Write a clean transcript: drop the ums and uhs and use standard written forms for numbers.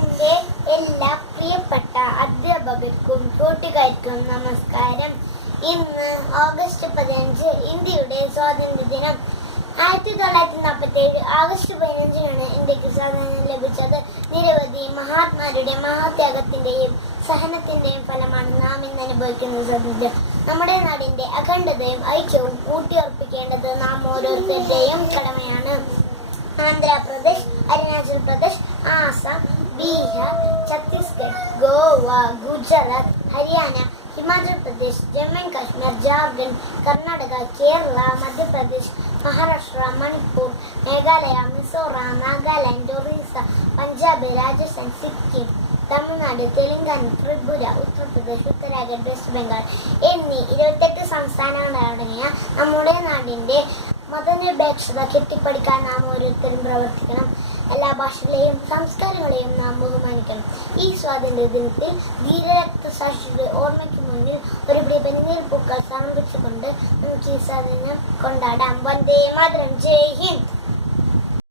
എൻ്റെ എല്ലാ പ്രിയപ്പെട്ട അധ്യാപകർക്കും കൂട്ടുകാർക്കും നമസ്കാരം. ഇന്ന് ഓഗസ്റ്റ് 15 ഇന്ത്യയുടെ സ്വാതന്ത്ര്യ ദിനം. 1947 ഓഗസ്റ്റ് 15-നാണ് ഇന്ത്യക്ക് സ്വാതന്ത്ര്യം ലഭിച്ചത്. നിരവധി മഹാത്മാരുടെ മഹാത്യാഗത്തിന്റെയും സഹനത്തിന്റെയും ഫലമാണ് നാം ഇന്ന് അനുഭവിക്കുന്ന സ്വാതന്ത്ര്യം. നമ്മുടെ നാടിന്റെ അഖണ്ഡതയും ഐക്യവും ഊട്ടിയുറപ്പിക്കേണ്ടത് നാം ഓരോരുത്തരുടെയും കടമയാണ്. ആന്ധ്രാപ്രദേശ്, അരുണാചൽ പ്രദേശ്, ആസാം, ബീഹാർ, ഛത്തീസ്ഗഡ്, ഗോവ, ഗുജറാത്ത്, ഹരിയാന, ഹിമാചൽ പ്രദേശ്, ജമ്മു ആൻഡ് കാശ്മീർ, ജാർഖണ്ഡ്, കർണാടക, കേരള, മധ്യപ്രദേശ്, മഹാരാഷ്ട്ര, മണിപ്പൂർ, മേഘാലയ, മിസോറാം, നാഗാലാൻഡ്, ഒറീസ, പഞ്ചാബ്, രാജസ്ഥാൻ, സിക്കിം, തമിഴ്നാട്, തെലങ്കാന, ത്രിപുര, ഉത്തർപ്രദേശ്, ഉത്തരാഖണ്ഡ്, വെസ്റ്റ് ബംഗാൾ എന്നീ 28 സംസ്ഥാനങ്ങളടങ്ങിയ നമ്മുടെ നാടിന്റെ മതനിരപേക്ഷത കെട്ടിപ്പടുക്കാൻ നാം ഓരോരുത്തരും പ്രവർത്തിക്കണം. എല്ലാ ഭാഷകളെയും സംസ്കാരങ്ങളെയും നാം ബഹുമാനിക്കണം. ഈ സ്വാതന്ത്ര്യ ദിനത്തിൽ ധീരരക്തസാക്ഷിയുടെ ഓർമ്മയ്ക്ക് മുന്നിൽ ഒരു പിടി പനിനീർ പൂക്കൾ സമർപ്പിച്ചുകൊണ്ട് നമുക്ക് ഈ സ്വാതന്ത്ര്യം കൊണ്ടാടാം. വന്ദേ മാതരം. ജയ് ഹിന്ദ്.